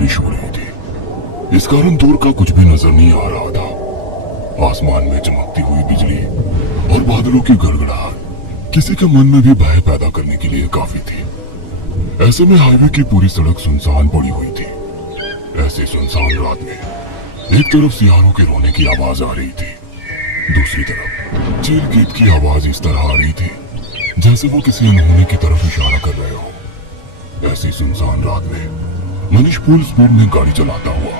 बारिश हो रही थी। इस कारण दूर का कुछ भी नजर नहीं आ रहा था। आसमान में चमकती हुई बिजली और बादलों की गड़गड़ाहट किसी के मन में भी भय पैदा करने के लिए काफी थी। ऐसे में हाईवे की पूरी सड़क सुनसान पड़ी हुई थी। ऐसे सुनसान रात में एक तरफ सियारों के रोने की आवाज आ रही थी, दूसरी तरफ चील गीत की आवाज इस तरह आ रही थी जैसे वो किसी अनहोनी की तरफ इशारा कर रहे हो। ऐसी सुनसान रात में मनीष फुल स्पीड में गाड़ी चलाता हुआ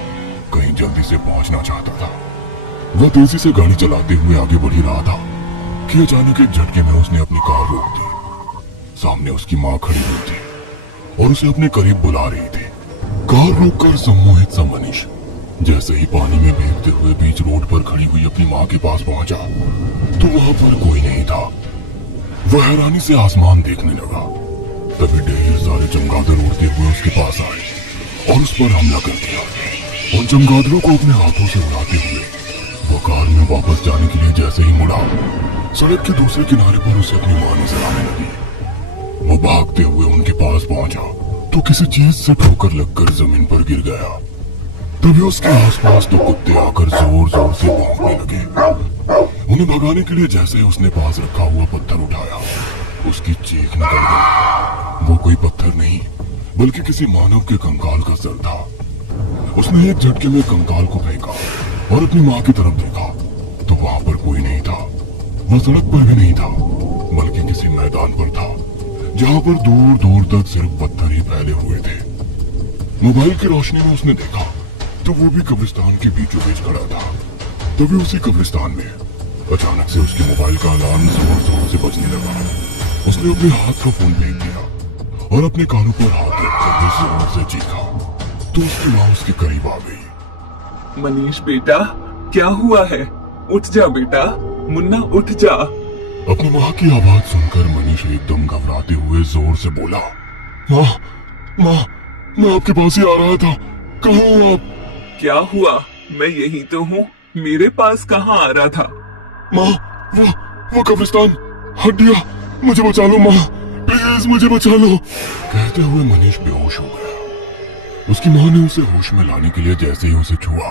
कहीं जल्दी से पहुंचना चाहता था। वह तेजी से गाड़ी चलाते हुए आगे बढ़ ही रहा था कि अचानक एक झटके में उसने अपनी कार रोक दी। सामने उसकी माँ खड़ी हुई थी और उसे अपने करीब बुला रही थी। कार रोककर सम्मोहित सा मनीष जैसे ही पानी में भीगते हुए बीच रोड पर खड़ी हुई अपनी माँ के पास पहुंचा तो वहां पर कोई नहीं था। वह हैरानी से आसमान देखने लगा। तभी ढेर सारे चमगादड़ उड़ते हुए उसके पास आए और उस पर हमला कर दिया। उन चमगादड़ों को अपने हाथों से उड़ाते हुए वो कार में वापस जाने के लिए जैसे ही मुड़ा, सड़क के दूसरे किनारे पर उसे अपनी माँ नजर आने लगी। वो भागते हुए उनके पास पहुंचा तो किसी चीज से ठोकर लगकर जमीन पर गिर गया। तभी उसके आसपास तो कुत्ते आकर जोर जोर से भौंकने लगे। उन्हें भगाने के लिए जैसे ही उसने पास रखा हुआ पत्थर उठाया, उसकी चीख निकल गई। वो कोई पत्थर नहीं बल्कि किसी मानव के कंकाल का सर था। उसने एक झटके में कंकाल को फेंका और अपनी माँ की तरफ देखा तो वहां पर कोई नहीं था। वह सड़क पर भी नहीं था बल्कि किसी मैदान पर था जहां पर दूर दूर तक सिर्फ पत्थर ही फैले हुए थे। मोबाइल की रोशनी में उसने देखा तो वो भी कब्रिस्तान के बीचों बीच खड़ा था। तभी उसी कब्रिस्तान में अचानक से उसके मोबाइल का अलार्म जोर जोर से बजने लगा। उसने अपने हाथ का फोन फेंक दिया और अपने कानों पर हाथ रखकर वो जोर से चीखा तो उसकी माँ उसके करीब आ गई। मनीष बेटा, क्या हुआ है? उठ जा बेटा, मुन्ना उठ जा। अपनी माँ की आवाज सुनकर मनीष एकदम घबराते हुए जोर से बोला, माँ माँ, मैं आपके पास ही आ रहा था, कहाँ हो आप? क्या हुआ? मैं यही तो हूँ, मेरे पास कहाँ आ रहा था? माँ, वो कब्रिस्तान, हड्डियाँ, मुझे बचा लो माँ, प्लीज मुझे बचा लो। कहते हुए मनीष बेहोश हो गया। उसकी माँ ने उसे होश में लाने के लिए जैसे ही उसे छुआ,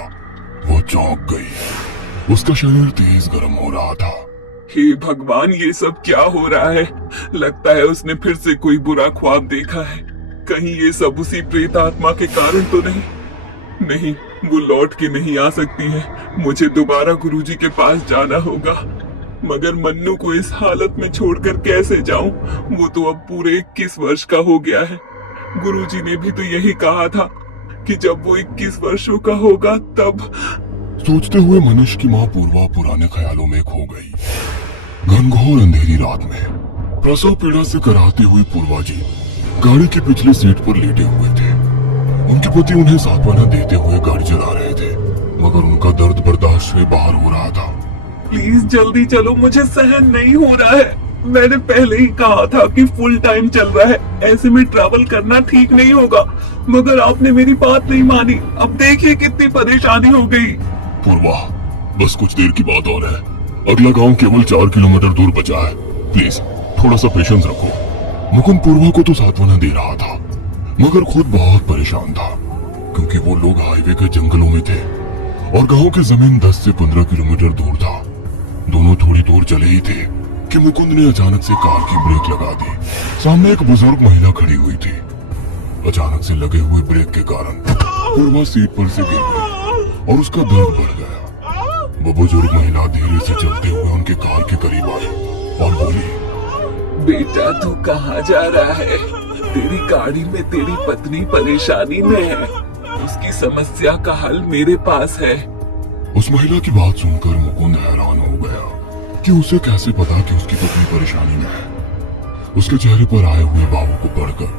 वो चौंक गई। उसका शरीर तेज गर्म हो रहा था। हे भगवान, ये सब क्या हो रहा है? लगता है उसने फिर से कोई बुरा ख्वाब देखा है। कहीं ये सब उसी प्रेत आत्मा के कारण तो नहीं? नहीं, वो लौट के नहीं आ सकती है। मुझे दोबारा गुरुजी के पास जाना होगा। मगर मन्नू को इस हालत में छोड़कर कैसे जाऊं? वो तो अब पूरे 21 वर्ष का हो गया है। गुरुजी ने भी तो यही कहा था कि जब वो 21 वर्षों का होगा तब। सोचते हुए मनीष की माँ पूर्वा पुराने ख्यालों में खो गई। घनघोर अंधेरी रात में प्रसव पीड़ा से कराहती हुई पूर्वा जी गाड़ी की पिछली सीट पर लेटे हुए थे। उनके पति उन्हें सांत्वना देते हुए गाड़ी चला रहे थे मगर उनका दर्द बर्दाश्त से बाहर हो रहा था। प्लीज जल्दी चलो, मुझे सहन नहीं हो रहा है। मैंने पहले ही कहा था कि फुल टाइम चल रहा है, ऐसे में ट्रैवल करना ठीक नहीं होगा, मगर आपने मेरी बात नहीं मानी। अब देखिए कितनी परेशानी हो गई। पूर्वा, बस कुछ देर की बात और है। अगला गांव केवल 4 किलोमीटर दूर बचा है। प्लीज थोड़ा सा पेशेंस रखो। मुकुंद पूर्वा को तो सांत्वना दे रहा था मगर खुद बहुत परेशान था क्योंकि वो लोग हाईवे के जंगलों में थे और गांव की जमीन 10 से 15 किलोमीटर दूर था। दोनों थोड़ी दूर चले ही थे कि मुकुंद ने अचानक से कार की ब्रेक लगा दी। सामने एक बुजुर्ग महिला खड़ी हुई थी। अचानक से लगे हुए ब्रेक के कारण पूर्वा सीट पर से गिर गई और उसका दर्द बढ़ गया। वो बुजुर्ग महिला धीरे से चलते हुए उनके कार के करीब आई और बोली, बेटा तू कहाँ जा रहा है? तेरी गाड़ी में तेरी पत्नी परेशानी में है, उसकी समस्या का हल मेरे पास है। उस महिला की बात सुनकर मुकुंद हैरान हो गया कि उसे कैसे पता कि उसकी पत्नी परेशानी में है। उसके चेहरे पर आए हुए भावों को पढ़कर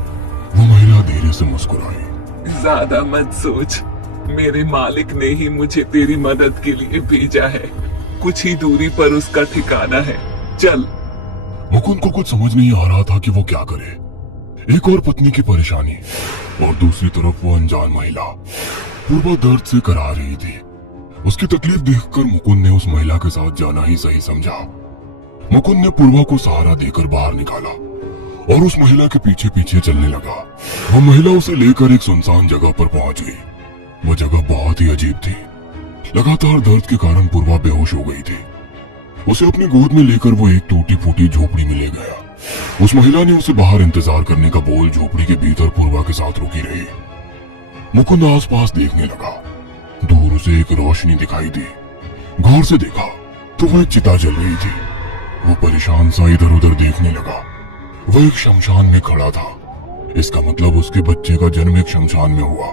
वो महिला धीरे से मुस्कुराई। ज्यादा मत सोच, मेरे मालिक ने ही मुझे तेरी मदद के लिए भेजा है। कुछ ही दूरी पर उसका ठिकाना है, चल। मुकुंद को कुछ समझ नहीं आ रहा था कि वो क्या करे। एक और पत्नी की परेशानी और दूसरी तरफ वो अनजान महिला पूर्वा दर्द से करा रही थी। उसकी तकलीफ देखकर मुकुंद ने उस महिला के साथ जाना ही सही समझा। मुकुंद ने पूर्वा को सहारा देकर बाहर निकाला और उस महिला के पीछे पीछे चलने लगा। वो महिला उसे लेकर एक सुनसान जगह पर पहुंच गई। वो जगह बहुत ही अजीब थी। लगातार दर्द के कारण पूर्वा बेहोश हो गई थी। उसे अपनी गोद में लेकर वो एक टूटी फूटी झोपड़ी में ले गया। उस महिला ने उसे बाहर इंतजार करने का बोल झोपड़ी के भीतर पूर्वा के साथ रुकी रही। मुकुंद आसपास देखने लगा। दूर उसे एक रोशनी दिखाई दी। गौर से देखा तो वह चिता जल रही थी। वो परेशान सा इधर उधर देखने लगा। वह एक शमशान में खड़ा था। इसका मतलब उसके बच्चे का जन्म एक शमशान में हुआ।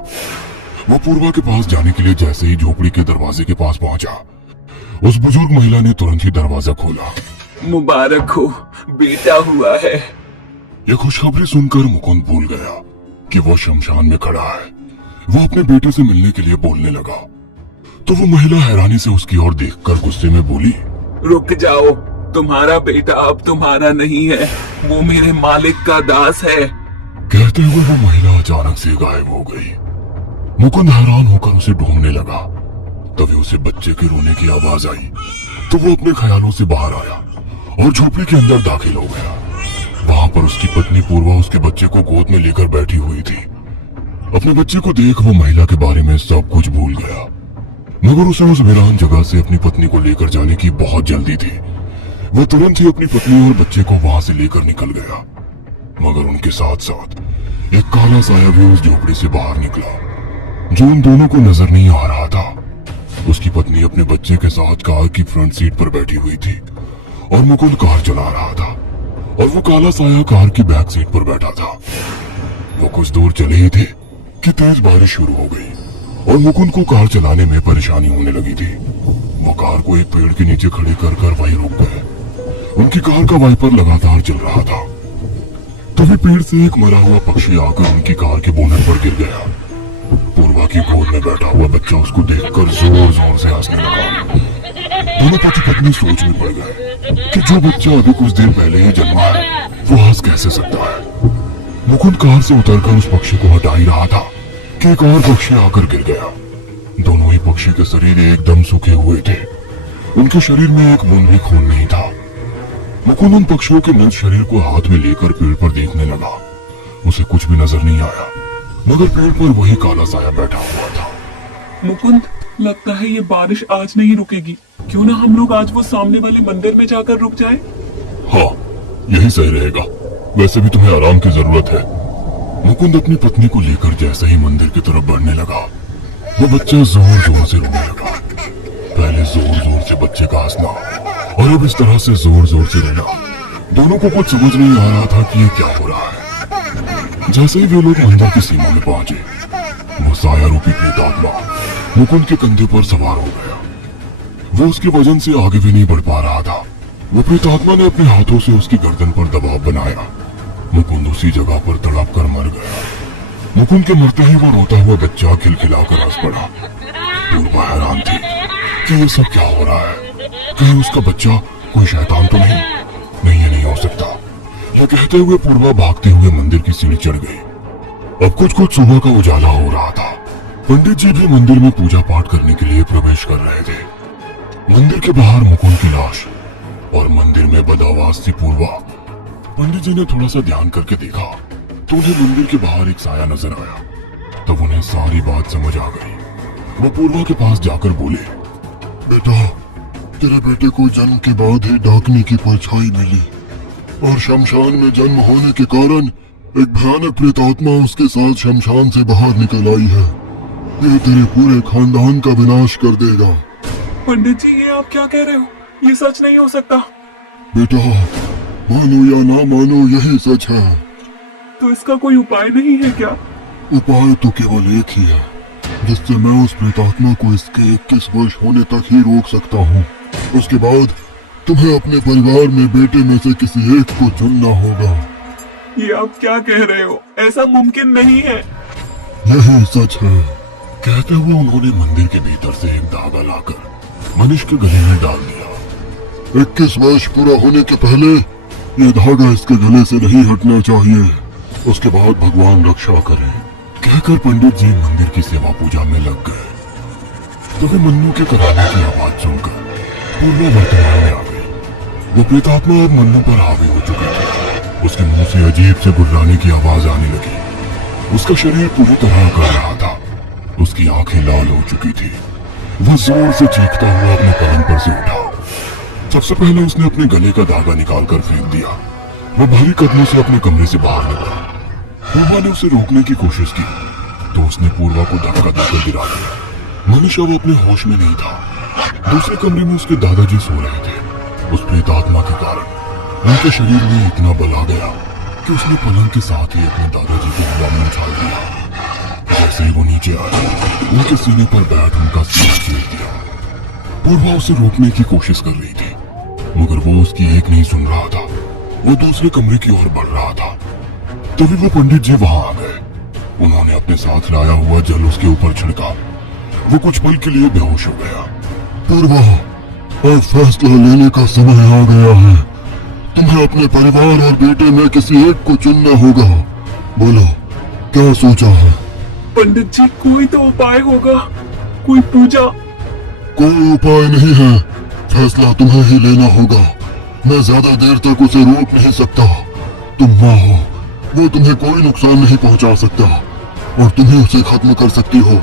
वो पूर्वा के पास जाने के लिए जैसे ही झोपड़ी के दरवाजे के पास पहुंचा, उस बुजुर्ग महिला ने तुरंत ही दरवाजा खोला। मुबारक हो, बेटा हुआ है। यह खुशखबरी सुनकर मुकुंद भूल गया कि वो शमशान में खड़ा है। वो अपने बेटे से मिलने के लिए बोलने लगा तो वो महिला हैरानी से उसकी ओर देखकर गुस्से में बोली, रुक जाओ, तुम्हारा बेटा अब तुम्हारा नहीं है, वो मेरे मालिक का दास है। कहते हुए वो महिला अचानक से गायब हो गई। मुकुंद हैरान होकर उसे ढूंढने लगा। तभी उसे बच्चे के रोने की आवाज आई तो वो अपने ख्यालों से बाहर आया और झोपड़ी के अंदर दाखिल हो गया। वहां पर उसकी पत्नी पूर्वा उसके बच्चे को गोद में लेकर बैठी हुई थी। अपने बच्चे को देख वो महिला के बारे में सब कुछ भूल गया, मगर उसे उस वीरान जगह से अपनी पत्नी को लेकर जाने की बहुत जल्दी थी। वो तुरंत ही अपनी पत्नी और बच्चे को वहां से लेकर निकल गया, मगर उनके साथ साथ एक काला साया भी उस झोपड़ी से बाहर निकला, जो उन दोनों को नजर नहीं आ रहा था। उसकी पत्नी अपने बच्चे के साथ कार की फ्रंट सीट पर बैठी हुई थी और मुकुंद कार चला रहा था और वो काला साया कार की बैक सीट पर बैठा था। वो कुछ दूर चले ही थे कि तेज बारिश शुरू हो गई और मुकुंद को कार चलाने में परेशानी होने लगी थी। वो कार को एक पेड़ के नीचे खड़े कर वहीं रुक गए। उनकी कार का वाइपर लगातार चल रहा था। तभी पेड़ से एक मरा हुआ पक्षी आकर उनकी कार के बोनट पर गिर गया। पूर्वा की गोद में बैठा हुआ बच्चा उसको देखकर जोर जोर से हंसने लगा। दोनों पति पत्नी सोच में पड़ गए कि जो बच्चा अभी कुछ देर पहले ही जन्मा है वो हंस कैसे सकता है। मुकुंद कार से उतरकर उस पक्षी को हटा ही रहा था कि एक और पक्षी आकर गिर गया। दोनों ही पक्षी के शरीर एकदम सूखे हुए थे। उनके शरीर में एक बूंद भी खून नहीं था। मुकुंद उन पक्षियों के मृत शरीर को हाथ में लेकर पेड़ पर देखने लगा। उसे कुछ भी नजर नहीं आया, मगर पेड़ पर वही काला साया बैठा हुआ था। मुकुंद, लगता है ये बारिश आज नहीं रुकेगी। क्यों ना हम लोग आज वो सामने वाले मंदिर में जाकर रुक जाएं? हाँ, यही सही रहेगा। वैसे भी तुम्हें आराम की जरूरत है। मुकुंद अपनी पत्नी को लेकर जैसे ही मंदिर की तरफ बढ़ने लगा, वो बच्चा जोर जोर से रोने लगा। पहले जोर जोर से बच्चे का हंसना और अब इस तरह से जोर जोर से रोना, दोनों को कुछ समझ नहीं आ रहा था कि ये क्या हो रहा है। जैसे ही वे लोग मंदिर की सीमा में पहुंचे, वो साया रूपी प्रेतात्मा मुकुंद के कंधे पर सवार हो गया। वो उसके वजन से आगे भी नहीं बढ़ पा रहा था। वो प्रेतात्मा ने अपने हाथों से उसकी गर्दन पर दबाव बनाया। मुकुंद उसी जगह पर तड़प कर मर गया। मुकुंद के मरते ही वो रोता हुआ बच्चा खिलखिलाकर हंस पड़ा। पूर्वा हैरान थी कि ये सब क्या हो रहा है। कहीं उसका बच्चा कोई शैतान तो नहीं? नहीं, ये नहीं हो सकता। यह कहते हुए पूर्वा भागते हुए मंदिर की सीढ़ी चढ़ गई। अब कुछ सुबह का उजाला हो रहा था। पंडित जी भी मंदिर में पूजा पाठ करने के लिए प्रवेश कर रहे थे। मंदिर के बाहर मुकुंद की लाश और मंदिर में बदआवाज सी पूर्वा। पंडित जी ने थोड़ा सा ध्यान करके देखा तो उन्हें मंदिर के बाहर एक साया नजर आया। तब उन्हें सारी बात समझ आ गई। वो पूर्वा के पास जाकर बोले, बेटा, तेरे बेटे को जन्म के बाद ही डाकनी की परछाई मिली और शमशान में जन्म होने के कारण एक भयानक प्रेतात्मा उसके साथ शमशान से बाहर निकल आई है। ये तेरे पूरे खानदान का विनाश कर देगा। पंडित जी, ये आप क्या कह रहे हो? ये सच नहीं हो सकता। बेटा, मानो या ना मानो, यही सच है। तो इसका कोई उपाय नहीं है क्या? उपाय तो केवल एक ही है, जिससे मैं उस प्रेतात्मा को इसके 21 वर्ष होने तक ही रोक सकता हूँ। उसके बाद तुम्हें अपने परिवार में बेटे में से किसी एक को चुनना होगा। ये आप क्या कह रहे हो? ऐसा मुमकिन नहीं है। यही सच है। कहते हुए उन्होंने मंदिर के भीतर से एक धागा लाकर मनीष के गले में डाल दिया। 21 वर्ष पूरा होने के पहले ये धागा इसके गले से नहीं हटना चाहिए। उसके बाद भगवान रक्षा करें। कहकर पंडित जी मंदिर की सेवा पूजा में लग गए। तभी मन्नू के कराने की आवाज सुनकर पूर्वा वर्तमान में आ गई। वो प्रेतात्मा अब मन्नू पर हावी हो चुकी थी। उसके मुंह से अजीब से गुर्राने की आवाज आने लगी। उसका शरीर पूरी तरह कर रहा था। उसकी आंखें लाल हो चुकी थी। वह जोर से चीखता हुआ अपने पलंग पर से उठा। सबसे पहले उसने अपने गले का धागा निकालकर फेंक दिया। वह भारी कदमों से अपने कमरे से बाहर निकला। पूर्वा ने उसे रोकने की कोशिश की तो उसने पूर्वा को धक्का देकर गिरा दिया। मनीष अब अपने होश में नहीं था। दूसरे कमरे में उसके दादाजी सो रहे थे। उस प्रेतात्मा के कारण उनके शरीर में इतना बल आ गया कि उसने पलंग के साथ ही अपने दादाजी को हवा में उछाल दिया। जैसे ही वो नीचे आए, उनके सीने पर बैठ उनका सिर चीर दिया। पूर्वा उसे रोकने की कोशिश कर रही थी, मगर वो उसकी एक नहीं सुन रहा था। वो दूसरे कमरे की ओर बढ़ रहा था। तभी वो पंडित जी वहां आ गए। उन्होंने अपने साथ लाया हुआ जल उसके ऊपर छिड़का। वो कुछ पल के लिए बेहोश हो गया। पूर्वा, अब फैसला लेने का समय आ गया है। तुम्हें अपने परिवार और बेटे में किसी एक को चुनना होगा। बोलो, क्या सोचा है? पंडित जी, कोई तो उपाय होगा, कोई पूजा। कोई उपाय नहीं है, फैसला तुम्हें ही लेना होगा। मैं ज्यादा देर तक उसे रोक नहीं सकता। तुम माँ हो, वो तुम्हें कोई नुकसान नहीं पहुंचा सकता और तुम्हें उसे खत्म कर सकती हो,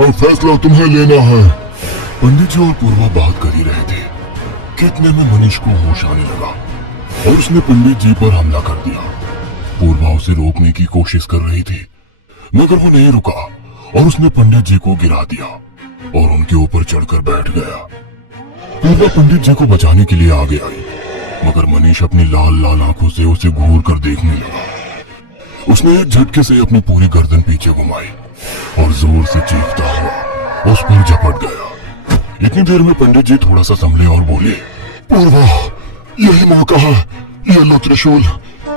और फैसला तुम्हें लेना है। पंडित जी और पूर्वा बात कर ही रहे थे कि इतने में मनीष को होश आने लगा और उसने पंडित जी पर हमला कर दिया। पूर्वा उसे रोकने की कोशिश कर रही थी, मगर वो नहीं रुका और उसने पंडित जी को गिरा दिया और उनके ऊपर चढ़कर बैठ गया। पूर्वा पंडित जी को बचाने के लिए आगे आई, मगर मनीष अपनी लाल लाल आंखों से उसे घूर कर देखने लगा। उसने एक झटके से अपनी पूरी गर्दन पीछे घुमाई और जोर से चीखता हुआ उस पर झपट गया। इतनी देर में पंडित जी थोड़ा सा संभले और बोले, पूर्वा, यही मौका है। यह लो त्रिशूल,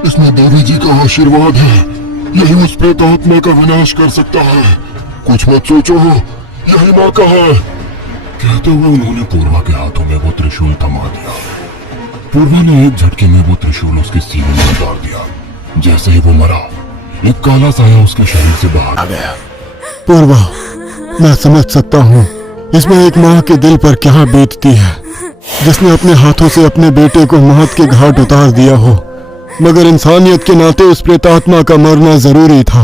इसमें देवी जी का आशीर्वाद है। यही उस प्रेतात्मा का विनाश कर सकता है। कुछ मत सोचो, यही मौका है। कहते हुए उन्होंने पूर्वा के हाथों में वो त्रिशूल थमा दिया। पूर्वा ने एक झटके में वो त्रिशूल उसके सीने में उतार दिया। जैसे ही वो मरा, एक काला साया उसके शरीर से बाहर आ गया। पूर्वा, मैं समझ सकता हूँ इसमें एक माँ के दिल पर क्या बीतती है, जिसने अपने हाथों से अपने बेटे को मौत के घाट उतार दिया हो, मगर इंसानियत के नाते उस प्रेतात्मा का मरना जरूरी था।